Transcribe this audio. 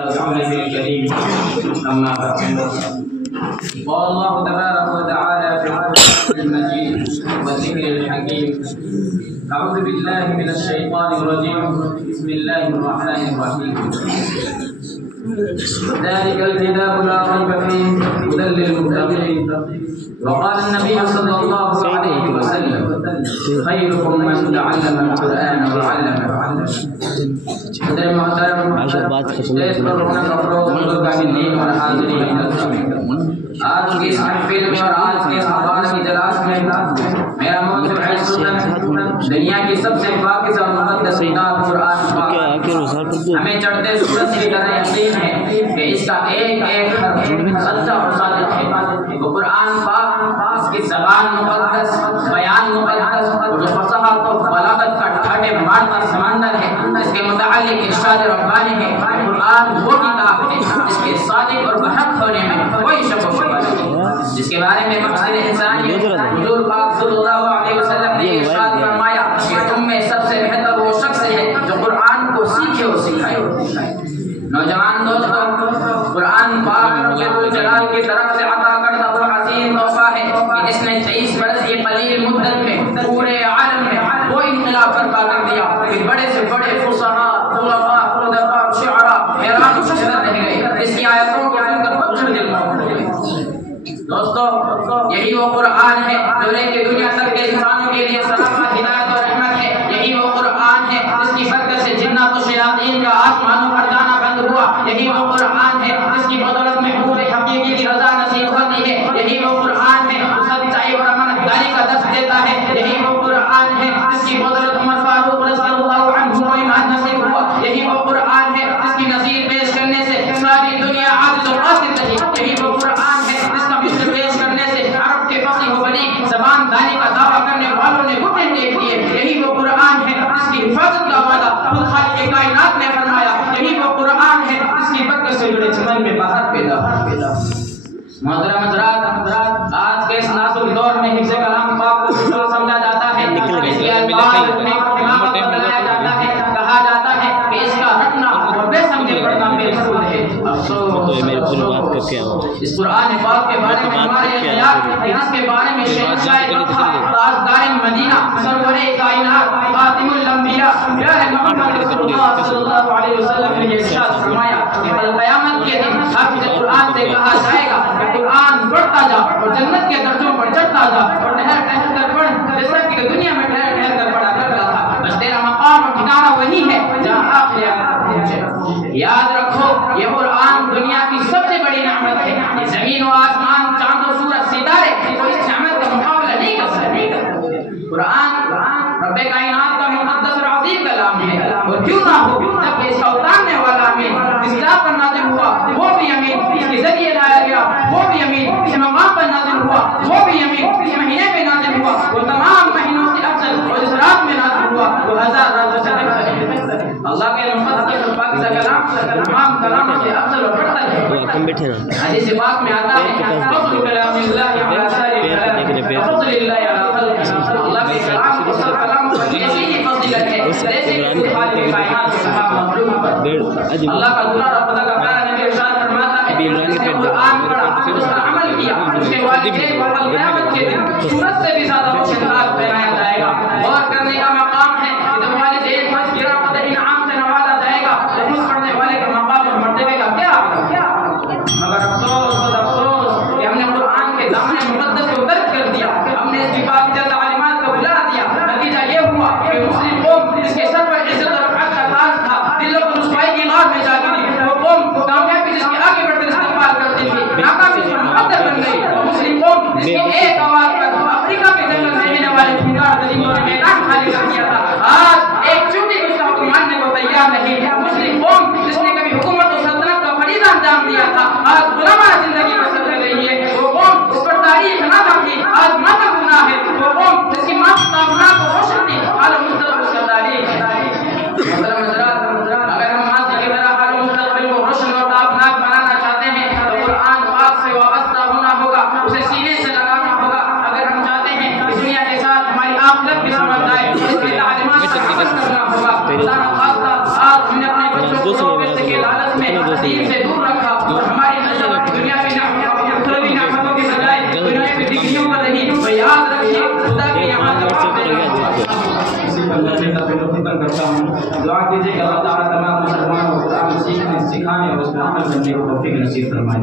رسوله الكريم أما بعد قال الله تبارك وتعالى في القرآن المجيد والذكر الحكيم أعوذ بالله من الشيطان الرجيم بسم الله الرحمن الرحيم ذلك الكتاب لا ريب فيه هدى للمتقين وقال النبي صلى الله عليه وسلم خيركم من تعلم القرآن وعلمه آج کی اس محفل میں اور آج کے اس مقام کی تلاش میں میرا موضوع ہے دنیا کی سب سے پاکیزہ اور مقدس کتاب قرآن پاک۔ ہمیں چڑھتے سورج کی طرح یقین ہے کہ اس کا ایک ایک حرف سچا اور صادق ہے۔ وہ قرآن پاک اس کی زبان مقدس، بیان مقدس اور جو فصاحت و بلاغت کا ٹھاٹے مارتا سمندر ہے، اس کے متعلق ارشاد ربانی ہے۔ قرآن وہ کتاب ہے جس کے صادق اور بحق ہونے میں کوئی شک و شبہ نہیں، جس کے بارے میں مقصد انسانیت حضور پاک صلی اللہ علیہ وسلم نے ارشاد فرمایا کہ تم میں سب سے بہتر وہ شخص ہے جو قرآن کو سیکھے اور سکھائے۔ نوجوان دوستوں، قرآن پاک رب الجلال کی طرف سے عطا کردہ وہ عظیم تحفہ ہے کہ جس نے 23 برس کی قلیل مدت میں پورے عالم میں وہ انقلاب برپا کر دیا کہ بڑے سے بڑے فصحاء، علماء، ادباء، شعراء حیران و شجر رہ گئے اس کی آیتوں کو سن کر پتھر دل میں اٹھ گئے۔ دوستو، یہی وہ قرآن ہے جو کی دنیا تک کے انسانوں کے لیے سلامت، ہدایت اور رحمت ہے۔ یہی وہ قرآن ہے جس کی برکت سے جنات و شیاطین کا آسمانوں پر جانا بند ہوا۔ یہی وہ قرآن ہے جس کی بدولت میں حضور حقیقی کی رضا نصیب ہوتی ہے۔ یہی وہ قرآن ہے جو سچائی اور امانتداری کا درس دیتا ہے۔ یہی وہ قرآن ہے جس کی بدولت عمر فاروق رضی اللہ عنہ کو ایمان نصیب ہوا۔ یہی وہ قرآن ہے جس کی نظیر پیش کرنے سے ساری دنیا عاجز و قاصر رہی۔ یہی وہ قرآن ہے جس کا مثل پیش کرنے سے عرب کے فصیح و بلیغ زبان دانی کا دعویٰ کرنے والوں نے گھٹنے ٹیک دیے۔ یہی وہ قرآن ہے جس کی حفاظت کا وعدہ خود خالق کائنات نے فرمایا۔ یہی وہ قرآن ہے جس کی برکت سے جڑے چمن میں باہر پیدا۔ محترم حضرات، آج کے اس نازک دور میں حفظ کلام پاک کو سمجھا جاتا ہے، اس کے الفاظ میں دماغ کو بنایا جاتا ہے، کہا جاتا ہے کہ اس کا رٹنا اور بے سمجھے پڑھنا بے حصول ہے۔ اس قرآن پاک کے بارے میں ہمارے خیال کہ اس کے بارے میں شہنشاہ تاجدار مدینہ سرور کائنات خاتم الانبیاء پیارے محمد رسول اللہ صلی اللہ علیہ وسلم نے ارشاد فرمایا کہ کل قیامت کے دن حافظ قرآن سے کہا جائے گا کہ قرآن پڑھتا جا اور جنت کے درجوں پر چڑھتا جا اور ٹہر ٹہر کر پڑھ جیسا کہ دنیا میں ٹہر ٹہر کر پڑھا کرتا تھا۔ بس تیرا مقام اور ٹھکانہ وہی ہے جہاں آخر پہنچے۔ یاد رکھو، یہ قرآن دنیا کی سب سے بڑی نعمت ہے۔ یہ زمین و آسمان، چاند و سورج، ستارے کوئی اس نعمت کا مقابلہ نہیں کر سکتے۔ قرآن رب کائنات کا مقدس اور عظیم کلام ہے، اور کیوں نہ ہو جب اس کا اتارنے والا امین اس کتاب پر نازل ہوا وہ بھی امین، اس کے ذریعے لایا گیا وہ بھی امین، اس مقام پر نازل ہوا وہ بھی امین، اس مہینے میں نازل ہوا وہ تمام مہینوں سے افضل، اور اس رات میں نازل ہوا وہ 1000 راتوں سے بہتر ہے۔ اللہ کے مقدس اور پاکیزہ کلام تمام کلاموں سے افضل اور بہتر ہے۔ حدیث پاک میں آتا ہے فضل کلام اللہ علی سائر الکلام فضل اللہ علی خلقہ۔ اللہ کے کلام کو سب کلاموں پر ایسی ہی فضیلت ہے جیسے کہ خالق کائنات کے تمام مخلوق پر۔ اللہ کا دلال اور خدا کا پیارا نبی ارشاد فرماتا ہے جس نے قرآن پڑھا اس پر عمل کیا اس کے والدین کو کل قیامت کے دن سورج سے بھی زیادہ روشن تاج پہنایا جائے گا۔ غور کرنے کا مقام ہے کہ جب والدین کو کرامت انعام سے نوازا جائے گا تو اس پڑھنے والے کا مقام اور مرتبے کا کیا ہوگا؟ مگر افسوس کہ ہم نے قرآن کے دامن مقدس کو ترک کر دیا، ہم نے اس کی پاکیزہ تعلیمات کو بھلا دیا۔ نتیجہ یہ ہوا کہ مسلم قوم جس کے سر پر عزت اور رفعت کا تاج تھا دلوں کو رسوائی کی غار میں جا گری، وہ قوم کامیابی جس کے آگے بڑھ کر استقبال کرتی تھی ناکامی پر مقدر بن گئی۔ وہ مسلم قوم جس کے ایک آواز پر افریقہ کے جنگل میں رہنے والے خونخوار درندوں نے میدان خالی کر دیا تھا، دین سے دور رکھا اور ہماری نسل دنیا میں اخروی نعمتوں کے بجائے دنیا میں ڈگریوں پر رہی. یاد رکھیے خدا کے یہاں اسی پر میں اپنا پہلو ختم کرتا ہوں. دعا کیجیے کہ اللہ تعالیٰ تمام مسلمانوں کو قرآن سیکھنے سکھانے اور اس پر عمل کرنے کو توفیق نصیب فرمائے.